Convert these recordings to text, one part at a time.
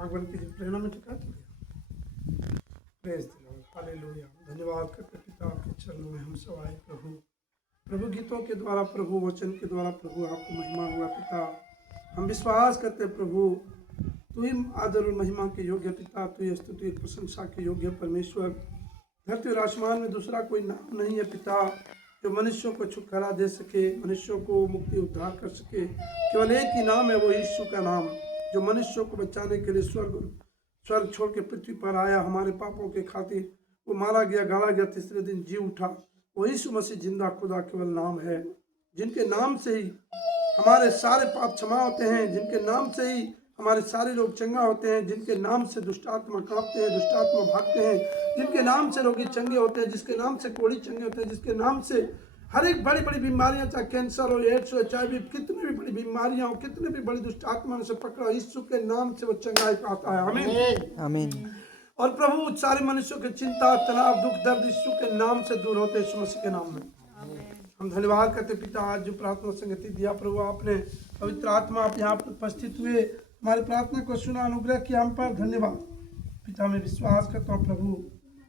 आगमन की प्रेरणा में टिका चलिए। Praise the Lord, hallelujah. धन्यवाद करते पिता आपके चरणों में हम सब आए प्रभु। प्रभु गीतों के द्वारा, प्रभु वचन के द्वारा प्रभु आपको महिमा हुआ पिता। हम विश्वास करते प्रभु, तू ही आदर और महिमा के योग्य पिता, तू ही स्तुति प्रशंसा के योग्य परमेश्वर। धरती और आसमान में दूसरा कोई नाम नहीं है पिता, जो मनुष्यों को छुटकारा दे सके, मनुष्यों को मुक्ति उद्धार कर सके। केवल एक ही नाम है, वो यीशु का नाम, जो मनुष्यों को बचाने के लिए स्वर्ग छोड़ के पृथ्वी पर आया। हमारे पापों के खातिर वो मारा गया, गाड़ा गया, तीसरे दिन जी उठा। वो यीशु मसीह जिंदा खुदा केवल नाम है, जिनके नाम से ही हमारे सारे पाप क्षमा होते हैं, जिनके नाम से ही हमारे सारे लोग चंगा होते हैं, जिनके नाम से दुष्टात्मा कांपते हैं, दुष्टात्मा भागते हैं, जिनके नाम से रोगी चंगे होते हैं, जिसके नाम से कोढ़ी चंगे होते हैं, जिसके नाम से हर एक बड़ी बड़ी बीमारियां, चाहे कैंसर हो, एड्स हो, चाहे भी कितनी भी बड़ी बीमारियां हो, कितने भी बड़ी दुष्टात्मा से पकड़ा, यीशु के नाम से वो चंगाई पाता है। आमीन आमीन। और प्रभु सारे मनुष्यों की चिंता, तनाव, दुख, दर्द यीशु के नाम से दूर होते हैं, यीशु मसीह के नाम में। हम धन्यवाद करते पिता, आज जो प्रार्थना संगति दिया प्रभु आपने, पवित्र आत्मा आप यहाँ पर उपस्थित हुए, हमारी प्रार्थना को सुना, अनुग्रह किया हम पर। धन्यवाद पिता, मैं विश्वास करता हूँ प्रभु,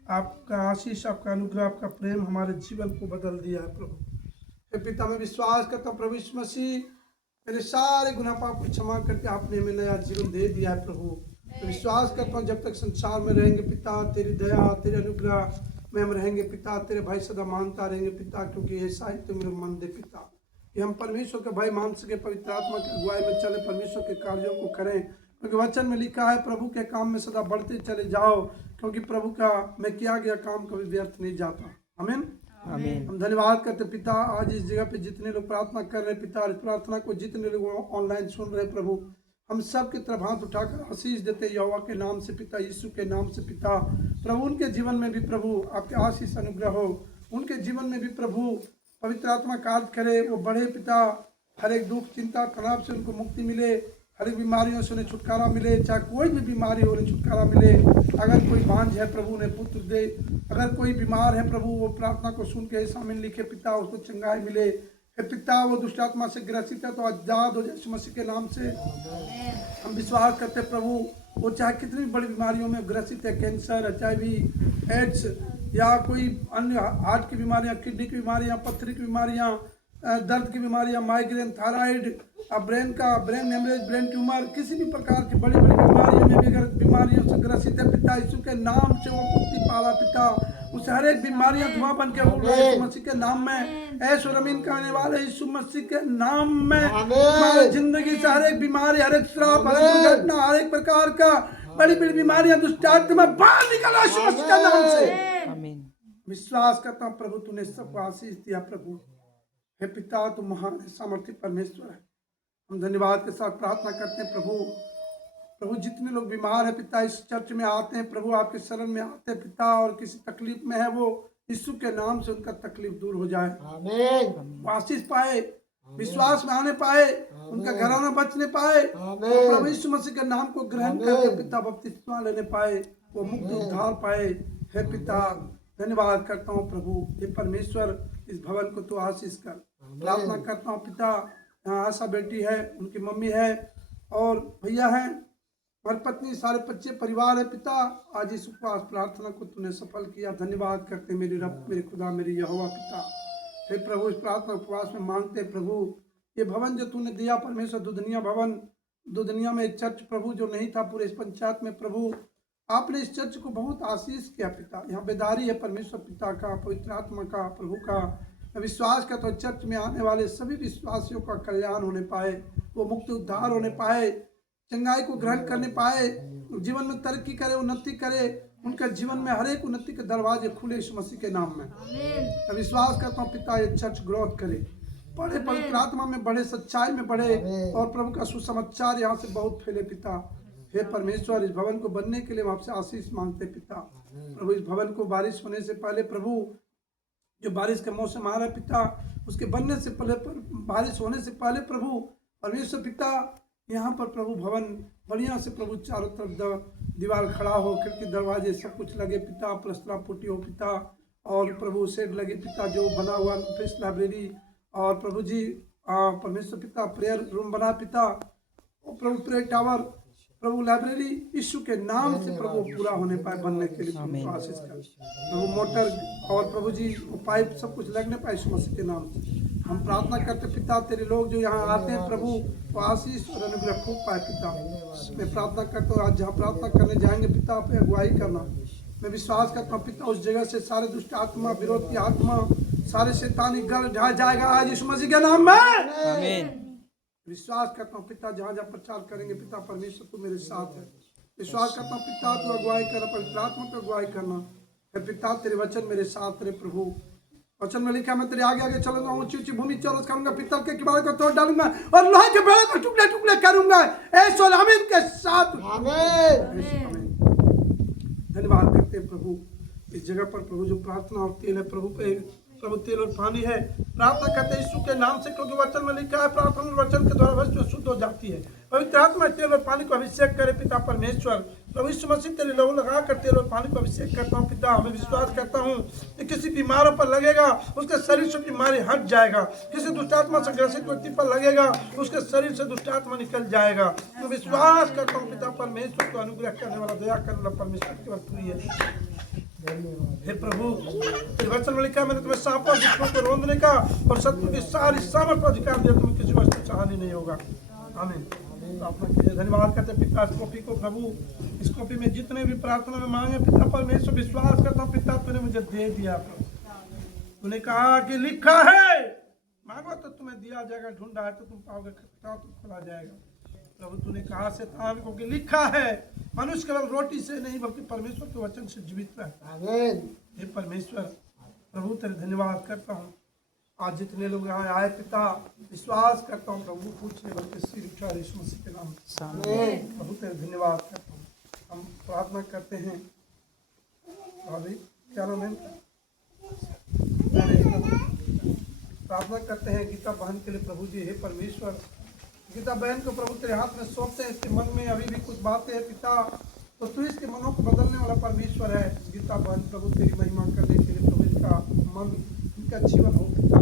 आपका आशीष, आपका अनुग्रह, आपका प्रेम हमारे जीवन को बदल दिया है प्रभु। पिता मैं विश्वास करता हूँ प्रभु यीशु मसीह मेरे सारे गुनाह पाप को क्षमा करके आपने हमें नया जीवन दे दिया है प्रभु। मैं विश्वास करता हूँ जब तक संसार में रहेंगे पिता, तेरी दया, तेरे अनुग्रह में हम रहेंगे पिता, तेरे भाई सदा मानता रहेंगे पिता, क्योंकि ऐसा ही तो मेरे मन दे पिता कि हम परमेश्वर के भाई मान सके, पवित्र आत्मा की अगुवाई में चले, परमेश्वर के कार्यों को करें, क्योंकि वचन में लिखा है प्रभु के काम में सदा बढ़ते चले जाओ, क्योंकि प्रभु का मैं किया गया काम कभी व्यर्थ नहीं जाता। आमीन आमीन। हम धन्यवाद करते पिता, आज इस जगह पे जितने लोग प्रार्थना कर रहे पिता, इस प्रार्थना को जितने लोग ऑनलाइन सुन रहे प्रभु, हम सब की तरफ हाथ उठाकर आशीष देते यहोवा के नाम से पिता, यीशु के नाम से पिता। प्रभु उनके जीवन में भी प्रभु आपके आशीष अनुग्रह हो, उनके जीवन में भी प्रभु पवित्र आत्मा कार्य करे, वो बढ़े पिता, हर एक दुख, चिंता, तनाव से उनको मुक्ति मिले, हर एक बीमारियों से उन्हें छुटकारा मिले, चाहे कोई भी बीमारी हो उन्हें छुटकारा मिले। अगर कोई बांझ है प्रभु उन्हें पुत्र दे, अगर कोई बीमार है प्रभु वो प्रार्थना को सुन के सामने लिखे पिता, उसको चंगाई मिले। हे पिता वो दुष्टात्मा से ग्रसित है तो आजाद हो जाए यीशु मसीह के नाम से। हम विश्वास करते प्रभु, वो चाहे कितनी बड़ी बीमारियों में ग्रसित है, कैंसर, HIV, एड्स या कोई अन्य हार्ट की बीमारियां, किडनी की बीमारियां, पथरी की बीमारियां, दर्द की बीमारियां, migraine, thyroid, brain haemorrhage, brain tumour, किसी भी प्रकार की बड़ी बड़ी बीमारियों में भी अगर बीमारियों से ग्रसित है पिता, यीशु के नाम से वो मुक्ति पाला पिता, उसे हर एक बीमारियां धुआं बन के उड़ रही यीशु मसीह के नाम में। ऐश और अमीन करने वाले यीशु मसीह के नाम में हमारी जिंदगी से हर एक बीमारी, हर एक श्राप, हर एक दुर्घटना, हर एक प्रकार का बड़ी बड़ी बीमारियां दुष्टात्मा बाहर निकला यीशु मसीह के नाम से। आमीन। विश्वास करता हूँ प्रभु तूने सबको आशीष दिया प्रभु। हे पिता तू महान सामर्थ्य परमेश्वर है। हम धन्यवाद के साथ प्रार्थना करते हैं प्रभु जितने लोग बीमार है पिता, इस चर्च में आते हैं प्रभु, आपके शरण में आते हैं पिता, और किसी तकलीफ में है वो यीशु के नाम से उनका तकलीफ दूर हो जाए, आमीन, आशीष पाए, विश्वास में आने पाए, उनका घराना बचने पाए, प्रभु यीशु मसीह के नाम को ग्रहण करके पिता बपतिस्मा लेने पाए, वो मुक्ति उद्धार पाए। हे पिता धन्यवाद करता हूँ प्रभु, हे परमेश्वर इस भवन को तो आशीष कर। प्रार्थना करता हूँ पिता, यहाँ आशा बेटी है, उनकी मम्मी है और भैया है, हमारी पत्नी, सारे बच्चे, परिवार है पिता, आज इस उपवास प्रार्थना को तूने सफल किया। धन्यवाद करते मेरे रब, मेरे खुदा, मेरे यहोवा पिता। हे प्रभु इस प्रार्थना उपवास में मांगते प्रभु, ये भवन जो तूने दिया परमेश्वर, दुनिया भवन, दुनिया में एक चर्च प्रभु जो नहीं था पूरे इस पंचायत में प्रभु, आपने इस चर्च को बहुत आशीष किया पिता। यहाँ बेदारी है परमेश्वर पिता का, पवित्र आत्मा का, प्रभु का। मैं विश्वास करता हूँ चर्च में आने वाले सभी विश्वासियों का कल्याण होने पाए, वो मुक्ति उद्धार होने पाए, चंगाई को ग्रहण करने पाए, जीवन में तरक्की करे, उन्नति करे, उनका जीवन में हर एक उन्नति के दरवाजे खुले यीशु मसीह के नाम में। मैं विश्वास करता हूँ पिता ये चर्च ग्रोथ करे, बढ़े, पवित्र आत्मा में बढ़े, सच्चाई में बढ़े, और प्रभु का सुसमाचार यहाँ से बहुत फैले पिता। हे परमेश्वर इस भवन को बनने के लिए हम आपसे आशीष मांगते पिता। प्रभु इस भवन को बारिश होने से पहले प्रभु, जो बारिश का मौसम आ रहा है पिता, उसके बनने से पहले, बारिश होने से पहले प्रभु परमेश्वर पिता यहाँ पर प्रभु भवन बढ़िया से प्रभु चारों तरफ दीवार खड़ा हो, खिड़की दरवाजे सब कुछ लगे पिता, प्लस्तरा पुट्टी हो पिता, और प्रभु शेड लगे पिता, जो बना हुआ प्रेस लाइब्रेरी, और प्रभु जी परमेश्वर पिता प्रेयर रूम बना पिता, और प्रभु प्रेयर टावर, प्रभु लाइब्रेरी यीशु के नाम से प्रभु पूरा होने पाए, बनने के लिए प्रभु आशीष कर। प्रभु मोटर और प्रभु जी पाइप सब कुछ लगने पाए यीशु मसीह के नाम से हम प्रार्थना करते पिता। तेरे लोग जो यहाँ आते हैं प्रभु वो आशीष और अनुग्रह खूब पाए पिता। मैं प्रार्थना करता हूँ आज जहाँ प्रार्थना करने जाएंगे पिता पे अगुवाई करना। मैं विश्वास करता हूँ पिता उस जगह से सारे दुष्ट आत्मा, विरोधी आत्मा, सारे शैतानी गल ढा जाएगा आज यीशु मसीह के नाम में। आमीन। विश्वास करता हूँ पिता जहाँ जहाँ प्रचार करेंगे पिता परमेश्वर तू मेरे साथ है। विश्वास करता हूँ पिता तू अगुवाई कर, पवित्र आत्मा को अगुवाई करना है पिता। तेरे वचन मेरे साथ तेरे प्रभु वचन में लिखा मैं तेरे आगे आगे चलूंगा, ऊंची ऊंची भूमि चौरस करूंगा, पित्तल के किवाड़े को तोड़ डालूंगा और लोहे के बेड़े को टुकड़े टुकड़े करूंगा। ऐसो आमीन के साथ आमीन। धन्यवाद करते हैं प्रभु इस जगह पर प्रभु जो प्रार्थना और तेल है प्रभु पे, प्रभु तेल और पानी है। प्रार्थना करते हैं यीशु के नाम से क्योंकि वचन में लिखा है प्रार्थना और वचन के द्वारा वस्तु शुद्ध हो जाती है। पवित्र आत्मा तेल और पानी को अभिषेक करे पिता परमेश्वर। प्रभु यीशु मसीह तेरे लोग लगा कर तेल और पानी को अभिषेक करता हूँ पिता। मैं विश्वास करता हूँ कि किसी बीमारों पर लगेगा उसके शरीर से बीमारी हट जाएगा। किसी दुष्टात्मा से ग्रसित व्यक्ति पर लगेगा उसके शरीर से दुष्टात्मा निकल जाएगा। मैं विश्वास करता हूँ पिता परमेश्वर को अनुग्रह करने वाला, दया करने वाला परमेश्वर केवल तू ही है। हे प्रभु वचन में लिखा मैंने तुम्हें सांपों दुश्मनों को रोंदने का और शत्रु की सारी सामर्थ अधिकार दिया, तुम्हें किसी वस्तु से हानि नहीं होगा। आमीन। प्रार्थना कीजिए। धन्यवाद करते पिता इस कॉपी को प्रभु, इस कॉपी में जितने भी प्रार्थना में मांगे पिता परमेश्वर विश्वास करता हूँ पिता तूने मुझे दे दिया। तूने कहा कि लिखा है मांगो तो तुम्हें दिया जाएगा, ढूंढा है तो तुम पाओगे, खटखटाओ तो खुला जाएगा। प्रभु तूने कहा शैतान को कि लिखा है मनुष्य केवल रोटी से नहीं बल्कि परमेश्वर के वचन से जीवित रहता है। हे परमेश्वर प्रभु तेरे धन्यवाद करता हूँ आज जितने लोग यहाँ आए पिता विश्वास करता हूँ प्रभु पूछने बल्कि सिर उठा यीशु मसीह के नाम से प्रभु तेरे धन्यवाद करता हूँ। हम प्रार्थना करते हैं भाभी क्या नाम है, प्रार्थना करते हैं गीता बहन के लिए प्रभु जी। हे परमेश्वर गीता बहन को प्रभु तेरे हाथ में सौंपते हैं। इसके मन में अभी भी कुछ बातें हैं पिता तो तू इसके मनों को बदलने वाला परमेश्वर है। गीता बहन प्रभु तेरी महिमा करने के लिए प्रभु इसका मन इनका जीवन हो पिता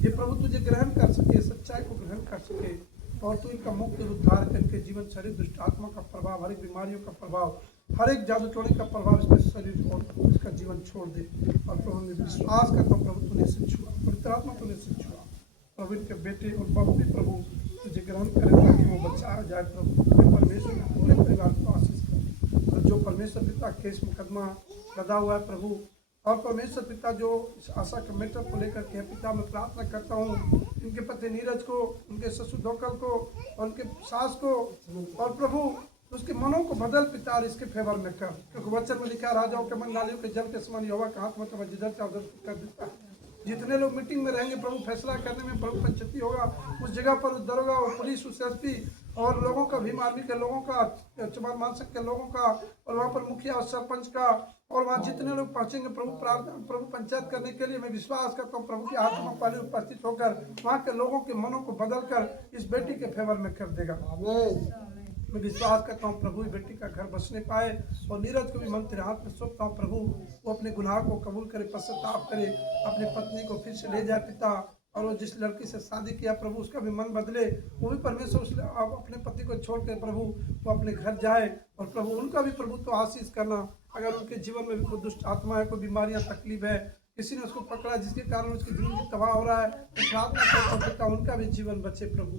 ये प्रभु तुझे ग्रहण कर सके, सच्चाई को ग्रहण कर सके और तू इनका मुक्त उद्धार करके जीवन शरीर दुष्ट आत्मा का प्रभाव, हर एक बीमारियों का प्रभाव, हर एक जादू टोने का प्रभाव इसके शरीर और इसका जीवन छोड़ दे। और प्रभु मैं विश्वास करता हूँ प्रभु तूने इसे छुआ, पवित्र आत्मा तूने इसे छुआ प्रभु इनके बेटे और बहू भी प्रभु तुझे ग्रहण करे ताकि वो बचाया जाए। प्रभु परमेश्वर पूरे परिवार को आशीष करे और जो परमेश्वर पिता केस मुकदमा लदा हुआ है प्रभु और परमेश्वर पिता जो इस आशा के मैटर को लेकर के पिता मैं प्रार्थना करता हूँ इनके पति नीरज को, उनके ससुर धोकल को और उनके सास को और प्रभु उसके मनों को बदल पिता और इसके फेवर में कर क्योंकि वचन में लिखा राजाओं के मन नालियों के जल के समान यहोवा का हाथ में तो जिधर का उधर कर देता है। जितने लोग मीटिंग में रहेंगे प्रभु फैसला करने में प्रभु पंचायती होगा उस जगह पर उस दरोगा और पुलिस उस एसपी और लोगों का भीम आर्मी के लोगों का, चमार मानसिक के लोगों का और वहाँ पर मुखिया और सरपंच का और वहाँ जितने लोग पहुँचेंगे प्रभु प्रार्थना प्रभु पंचायत करने के लिए मैं विश्वास करता हूँ प्रभु के हाथ में पहले उपस्थित होकर वहाँ के लोगों के मनों को बदल कर इस बेटी के फेवर में कर देगा। मैं विश्वास करता हूँ प्रभु बेटी का घर बसने पाए और नीरज को भी मन तेरे हाथ में सौंपता हूँ प्रभु वो अपने गुनाह को कबूल करे, पश्चाताप करे, अपनी पत्नी को फिर से ले जाए पिता और वो जिस लड़की से शादी किया प्रभु उसका भी मन बदले, वो भी परमेश्वर उस अपने पति को छोड़ के प्रभु वो अपने घर जाए और प्रभु उनका भी प्रभु तो आशीष करना। अगर उनके जीवन में भी कोई दुष्ट आत्मा है, कोई बीमारियां तकलीफ है, किसी ने उसको पकड़ा जिसके कारण उसकी जिंदगी तबाह हो रहा है तो प्रार्थना करता पिता उनका भी जीवन बचे प्रभु।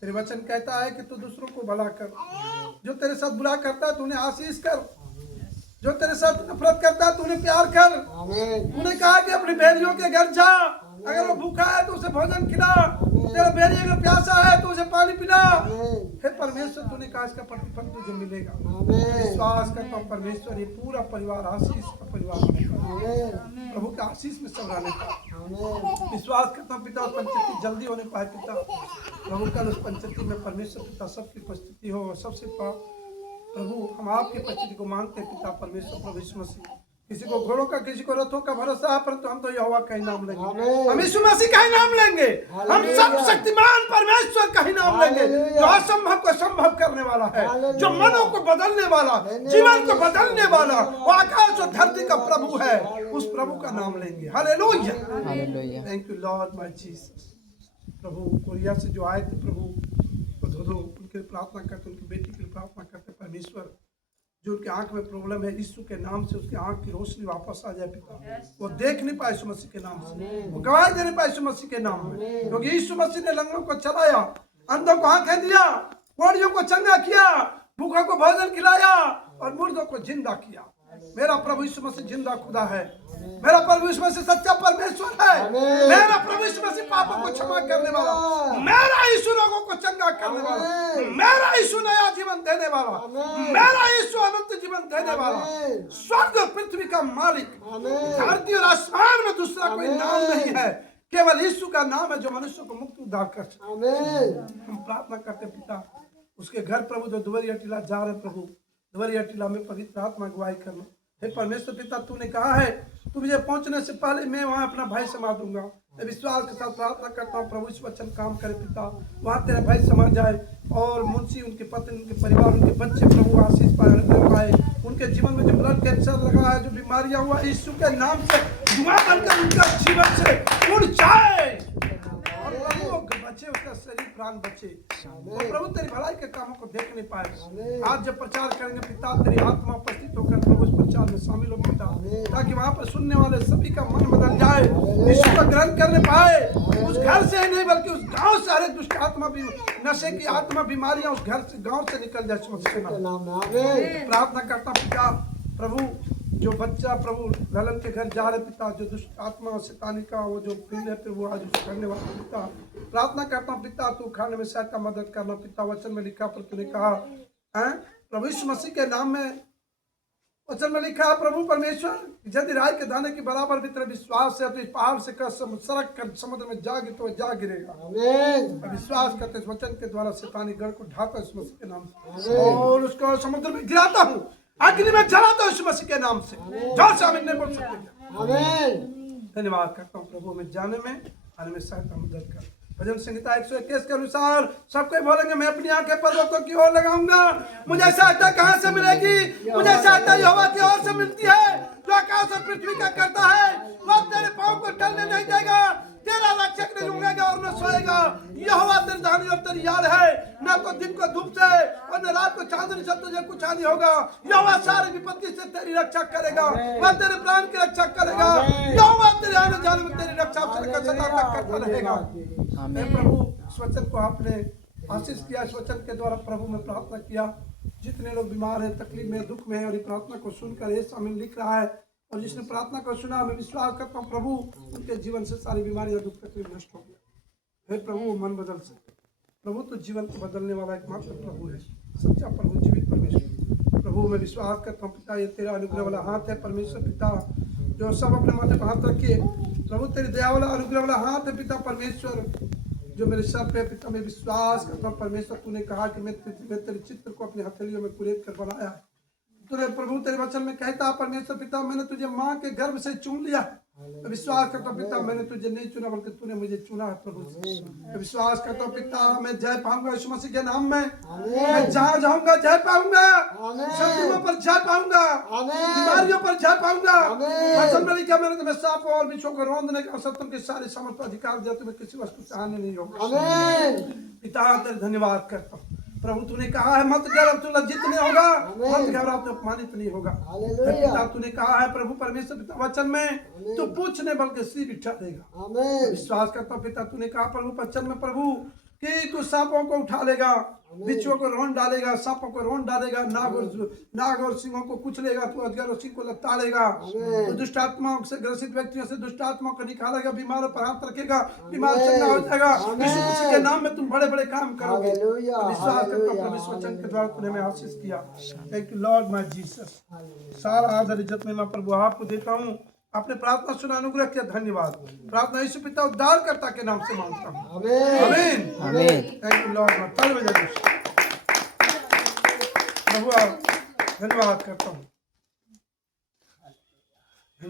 तेरे वचन कहता है कि तू दूसरों को भला कर, जो तेरे साथ बुरा करता है तू उन्हें आशीष कर, जो तेरे साथ नफरत करता है तू उन्हें प्यार कर। तूने कहा कि अपने बैरियों के घर जा, अगर वो भूखा है तो उसे भोजन खिला, तेरा बैरी अगर प्यासा है तो उसे पानी पिला। हे परमेश्वर तूने कहा इसका प्रतिफल तुझे मिलेगा। विश्वास करता हूँ परमेश्वर ये पूरा परिवार आशीष का परिवार बनेगा, प्रभु के आशीष में सब रहने पाए। विश्वास करता हूँ पिता पंचायती जल्दी होने पाए पिता प्रभु कल उस पंचायती में परमेश्वर पिता सबकी उपस्थिति हो। सबसे प्रभु हम आपकी उपस्थिति को मांगते हैं पिता परमेश्वर प्रभु यीशु मसीह। किसी को घोड़ों का किसी को रथों का भरोसा है परंतु हम तो यहोवा का ही नाम लेंगे, हम यीशु मसीह का ही नाम लेंगे, हम सब शक्तिमान परमेश्वर का ही नाम लेंगे जो असंभव को संभव करने वाला है, जो मनों को बदलने वाला, जीवन को बदलने वाला, वो आकाश और धरती का प्रभु है, उस प्रभु का नाम लेंगे। Hallelujah, thank you Lord my Jesus. Prabhu Korea से जो आए थे प्रभु उनके लिए प्रार्थना करते, उनकी बेटी के लिए प्रार्थना करते परमेश्वर जो उनके आंख में प्रॉब्लम है, यीशु के नाम से उसके आंख की रोशनी वापस आ जाए पिता। वो देख नहीं पाए यीशु मसीह के नाम से, वो गवाही दे नहीं पाए यीशु मसीह के नाम में, क्योंकि यीशु मसीह ने लंगड़ों को चलाया, अंधों को आंखें दिया, कोढ़ियों को चंगा किया, भूखों को भोजन खिलाया और मुर्दों को जिंदा किया। मेरा प्रभु यीशु मसीह जिंदा खुदा है, मेरा प्रभु यीशु मसीह सच्चा परमेश्वर है, मेरा प्रभु यीशु मसीह पापों को क्षमा करने वाला, मेरा यीशु लोगों को चंगा करने वाला, मेरा यीशु नया जीवन देने वाला, मेरा यीशु अनंत जीवन देने वाला, स्वर्ग और पृथ्वी का मालिक, धरती और आसमान में दूसरा कोई नाम नहीं है, केवल यीशु का नाम है जो मनुष्य को मुक्त उद्धार कर सकता। हम प्रार्थना करते पिता, उसके घर प्रभु जो दुवरिया टीला जा रहे प्रभु, दुवरिया टीला में पवित्र आत्मा अगुवाई करना। हे परमेश्वर पिता, तूने कहा है तू मुझे पहुंचने से पहले मैं वहाँ अपना भाई समा दूंगा। मैं विश्वास के साथ प्रार्थना करता हूँ प्रभु इस वचन काम करे पिता, वहाँ तेरा भाई समा जाए और मुंशी, उनके पत्नी, उनके परिवार, उनके बच्चे प्रभु आशीष पाए, अनुग्रह पाए, उनके जीवन में जो ब्लड कैंसर लगा है, जो बीमारियां हुआ, यीशु के नाम से दुआ बनकर उनका जीवन से उड़ जाए और प्रभु बचे, उसका शरीर प्राण बचे और प्रभु तेरी भलाई के कामों को देख नहीं पाए। आज जब प्रचार करेंगे पिता, तेरी आत्मा उपस्थित होकर प्रभु उस प्रचार में शामिल हो पिता, ताकि वहाँ पर सुनने वाले सभी का मन बदल जाए, यीशु का ग्रहण करने पाए। उस घर से ही नहीं बल्कि उस गांव से हर एक दुष्ट आत्मा भी, नशे की आत्मा, बीमारियां उस घर से, गांव से निकल जाए। प्रार्थना करता पिता प्रभु, जो बच्चा प्रभु गलन के घर जा रहे पिता, जो दुष्ट आत्मा शैतानी का वो जो फील है प्रभु आज उसे करने वाला पिता, प्रार्थना करता हूँ पिता तू खाने में सहायता मदद करना पिता। वचन में लिखा पर तूने कहा प्रभु यीशु मसीह के नाम में, वचन में लिखा है प्रभु परमेश्वर, यदि राय के दाने के बराबर भी तेरा विश्वास है तो इस पहाड़ से कर सड़क कर समुद्र में जा गिर तो जा गिरेगा। विश्वास करते इस वचन के द्वारा शैतानी गढ़ को ढाता इस मसीह के नाम से और उसको समुद्र में गिराता हूँ, अग्नि में जलाता हूँ इस मसीह के नाम से। जो शामिल नहीं बोल सकते। धन्यवाद करता हूँ प्रभु में जाने में, आने में सहायता मदद कर। भजन संहिता 121 के अनुसार सबको बोलेंगे, मैं अपनी आंखें पर्वतों की ओर लगाऊंगा, मुझे सहायता कहाँ से मिलेगी? मुझे सहायता यहोवा की ओर से मिलती है जो आकाश और पृथ्वी का करता है। वह तेरे पाँव को टलने नहीं देगा, तेरा रक्षक नहीं ऊँघेगा और न सोएगा। यहोवा तेरी दाहिनी और तेरी याद है, न तो दिन को धूप से और न रात को चांदनी से तुझे कुछ हानि होगा। यहोवा सारी विपत्ति से तेरी रक्षा करेगा, वह तेरे प्राण की रक्षा करेगा। यहोवा तेरे आने जाने में तेरी रक्षा सदा तक करता रहेगा। प्रभु इस वचन को आपने आशीष किया, इस वचन के द्वारा प्रभु में प्रार्थना किया। जितने लोग बीमार हैं, तकलीफ में, दुख में, और ये प्रार्थना को सुनकर ये शामिल लिख रहा है और जिसने प्रार्थना को सुना, मैं विश्वास करता हूँ प्रभु उनके जीवन से सारी बीमारियां, दुख, तकलीफ नष्ट हो गया। हे प्रभु मन बदल सकते प्रभु, तो जीवन को बदलने वाला एकमात्र प्रभु है, सच्चा प्रभु, जीवित परमेश्वर। प्रभु मैं विश्वास करता हूँ पिता, ये तेरा अनुग्रह वाला हाथ है परमेश्वर पिता, जो सब अपने माथे पर हाथ रखिए प्रभु, तेरी दया वाला अनुग्रह वाला हाथ है पिता परमेश्वर, जो मेरे सर पे पिता। मैं विश्वास करता हूँ परमेश्वर, तूने कहा कि मैं तेरे चित्र को अपनी हथेलियों में कुरेद कर बनाया है। तूने प्रभु तेरे वचन में कहता परमेश्वर पिता, मैंने तुझे माँ के गर्भ से चुन लिया। मैं विश्वास करता हूँ पिता, मैंने तुझे नहीं चुना बल्कि तूने मुझे चुना है प्रभु। मैं विश्वास करता हूँ पिता, मैं जय पाऊंगा यीशु मसीह के नाम में। मैं जहाँ जाऊंगा जय पाऊंगा, शत्रुओं पर जय पाऊंगा, बीमारियों पर जय पाऊंगा। वचन में लिखा, मैंने तुम्हें सांप और बिच्छू को रौंदने का शत्रु के सारे सामर्थ अधिकार दिया, तुम्हें किसी वस्तु से हानि नहीं होगा। पिता तेरे धन्यवाद करता हूँ प्रभु, तूने कहा है मत डर, अब तू लज्जित नहीं होगा, मत घबरा, तू अपमानित नहीं होगा। पिता तूने कहा है प्रभु परमेश्वर पिता वचन में, तू पूछ नहीं बल्कि सिर उठा देगा। विश्वास करता हूँ पिता, तूने कहा प्रभु वचन में प्रभु कि तू सांपों को उठा लेगा, बिच्छुओं को रौंद डालेगा, सांपों को रौंद डालेगा, नाग और सिंहों को कुचलेगा, तू अजगर और सिंह को लताड़ेगा। तो दुष्ट आत्माओं से ग्रसित व्यक्तियों से दुष्ट आत्माओं को निकालेगा, बीमारों पर हाथ रखेगा, बीमार चंगा हो जाएगा। यीशु मसीह के नाम में तुम बड़े बड़े काम करोगे। विश्वास करता हूँ इस वचन के द्वारा तूने हमें आशीष किया। Thank you Lord my Jesus. सारा आदर इज्जत में मैं प्रभु आपको देता हूँ। आपने प्रार्थना सुना, अनुग्रह किया, धन्यवाद। प्रार्थना यीशु पिता उद्धारकर्ता के नाम से मांगता हूँ, आमीन आमीन। Thank you Lord. प्रभु धन्यवाद करता हूँ।